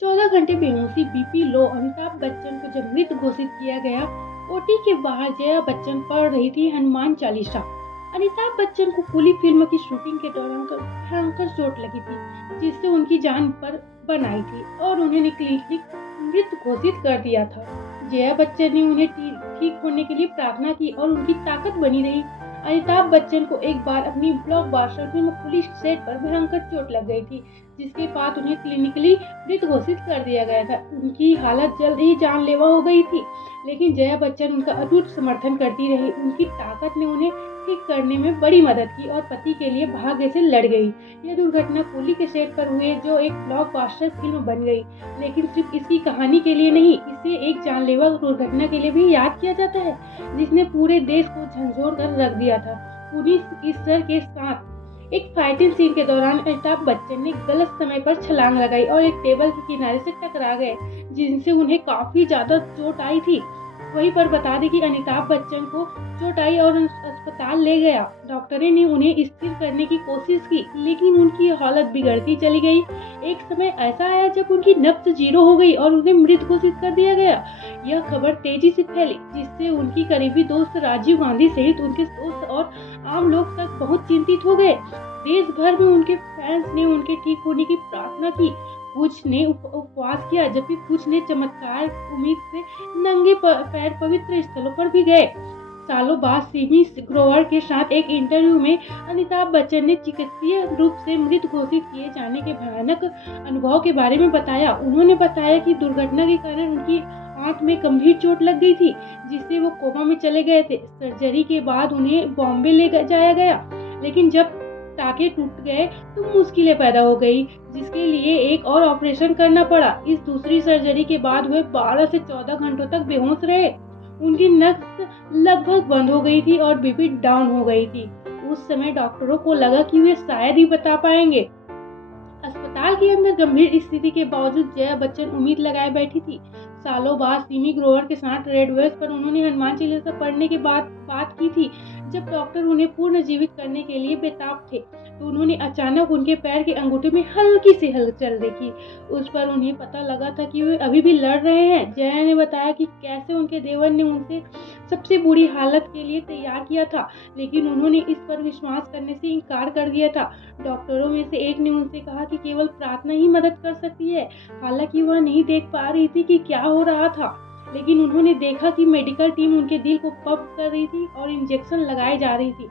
14 घंटे बेहोशी, BP low, Amitabh Bachchan को जब मृत घोषित किया गया। ओटी के बाहर जया बच्चन पढ़ रही थी हनुमान चालीसा। अमिताभ बच्चन को पूरी फिल्म की शूटिंग के दौरान भयंकर चोट लगी थी, जिससे उनकी जान पर बन आई थी और उन्हें क्लिनिक मृत घोषित कर दिया था। जया बच्चन ने उन्हें ठीक होने के लिए प्रार्थना की और उनकी ताकत बनी रही। अमिताभ बच्चन को एक बार अपनी ब्लॉकबस्टर फिल्म पुलिस सेट पर भयंकर चोट लग गई थी, जिसके बाद उन्हें क्लिनिकली मृत घोषित कर दिया गया था। उनकी हालत जल्द ही जानलेवा हो गई थी, लेकिन जया बच्चन उनका अटूट समर्थन करती रही। उनकी ताकत ने उन्हें ठीक करने में बड़ी मदद की और पति के लिए भाग्य से लड़ गई। यह दुर्घटना कूली के सेट पर हुई, जो एक ब्लॉकबस्टर फिल्म बन गई, लेकिन सिर्फ इसकी कहानी के लिए नहीं, इसे एक जानलेवा दुर्घटना के लिए भी याद किया जाता है, जिसने पूरे देश को झंझोर कर रख दिया था। पुलिस इस डर के साथ एक फाइटिंग सीन के दौरान अमिताभ बच्चन ने गलत समय पर छलांग लगाई और एक टेबल के किनारे से टकरा गए, जिनसे उन्हें काफी ज्यादा चोट आई थी। वहीं पर बता दें कि अमिताभ बच्चन को चोट आई और अस्पताल ले गया। डॉक्टरों ने उन्हें स्थिर करने की कोशिश की, लेकिन उनकी हालत बिगड़ती चली गई। एक समय ऐसा आया जब उनकी नब्ज 0 हो गई और उन्हें मृत घोषित कर दिया गया। यह खबर तेजी से फैली, जिससे उनकी करीबी दोस्त राजीव गांधी सहित उनके दोस्त और आम लोग तक बहुत चिंतित हो गए। देश भर में उनके फैंस ने उनके ठीक होने की प्रार्थना की। कुछ ने उपवास किया, जबकि कुछ ने चमत्कार उम्मीद से नंगे पैर पवित्र स्थलों पर भी गए। सालों बाद सिमी ग्रोवर के साथ एक इंटरव्यू में अमिताभ बच्चन ने चिकित्सीय रूप से मृत घोषित किए जाने के भयानक अनुभव के बारे में बताया। उन्होंने बताया कि दुर्घटना के कारण उनकी आंख में गंभीर चोट लग गई थी, जिससे वो कोमा में चले गए थे। सर्जरी के बाद उन्हें बॉम्बे ले जाया गया, लेकिन जब टाके टूट गए तो मुश्किलें पैदा हो गई, जिसके लिए एक और ऑपरेशन करना पड़ा। इस दूसरी सर्जरी के बाद वे 12 से 14 घंटों तक बेहोश रहे। उनकी नब्ज लगभग बंद हो गई थी और बीपी डाउन हो गई थी। उस समय डॉक्टरों को लगा कि वे शायद ही बता पाएंगे। अस्पताल के अंदर गंभीर स्थिति के बावजूद जया बच्चन उम्मीद लगाए बैठी थी। सालों बाद सिमी ग्रोवर के साथ रेड वेस पर उन्होंने हनुमान चालीसा पढ़ने के बाद बात की थी। जब डॉक्टर उन्हें पूर्ण जीवित करने के लिए बेताब थे, तो उन्होंने अचानक उनके पैर के अंगूठे में हल्की सी हलचल देखी। उस पर उन्हें पता लगा था कि वे अभी भी लड़ रहे हैं। जया ने बताया कि कैसे उनके देवर ने उनसे सबसे बुरी हालत के लिए तैयार किया था, लेकिन उन्होंने इस पर विश्वास करने से इनकार कर दिया था। डॉक्टरों में से एक ने उनसे कहा कि केवल प्रार्थना ही मदद कर सकती है। हालांकि वह नहीं देख पा रही थी कि क्या हो रहा था, लेकिन उन्होंने देखा कि मेडिकल टीम उनके दिल को पंप कर रही थी और इंजेक्शन लगाए जा रही थी।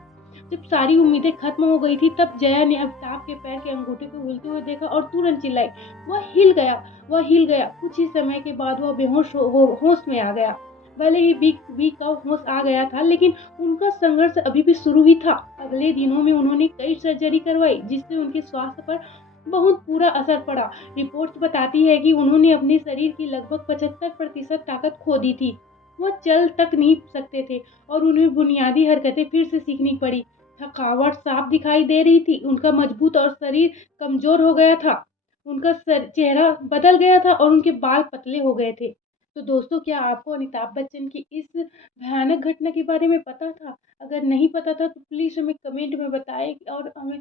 जब सारी उम्मीदें खत्म हो गई थी, तब जया ने अमिताभ के पैर के अंगूठे को हिलते हुए देखा और तुरंत चिल्लाई, वह हिल गया, वह हिल गया। कुछ ही समय के बाद वह बेहोश होश में आ गया। भले ही बीक का होश आ गया था, लेकिन उनका संघर्ष अभी भी शुरू ही था। अगले दिनों में उन्होंने कई सर्जरी करवाई, जिससे उनके स्वास्थ्य पर बहुत बुरा असर पड़ा। रिपोर्ट्स बताती है कि उन्होंने अपने शरीर की लगभग 75% ताकत खो दी थी। वह चल तक नहीं सकते थे और उन्हें बुनियादी हरकतें फिर से सीखनी पड़ी। थकावट साफ दिखाई दे रही थी, उनका मजबूत और शरीर कमजोर हो गया था। उनका चेहरा बदल गया था और उनके बाल पतले हो गए थे। तो दोस्तों, क्या आपको अमिताभ बच्चन की इस भयानक घटना के बारे में पता था? अगर नहीं पता था तो प्लीज हमें कमेंट में बताएं और हमें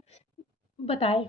बताएं।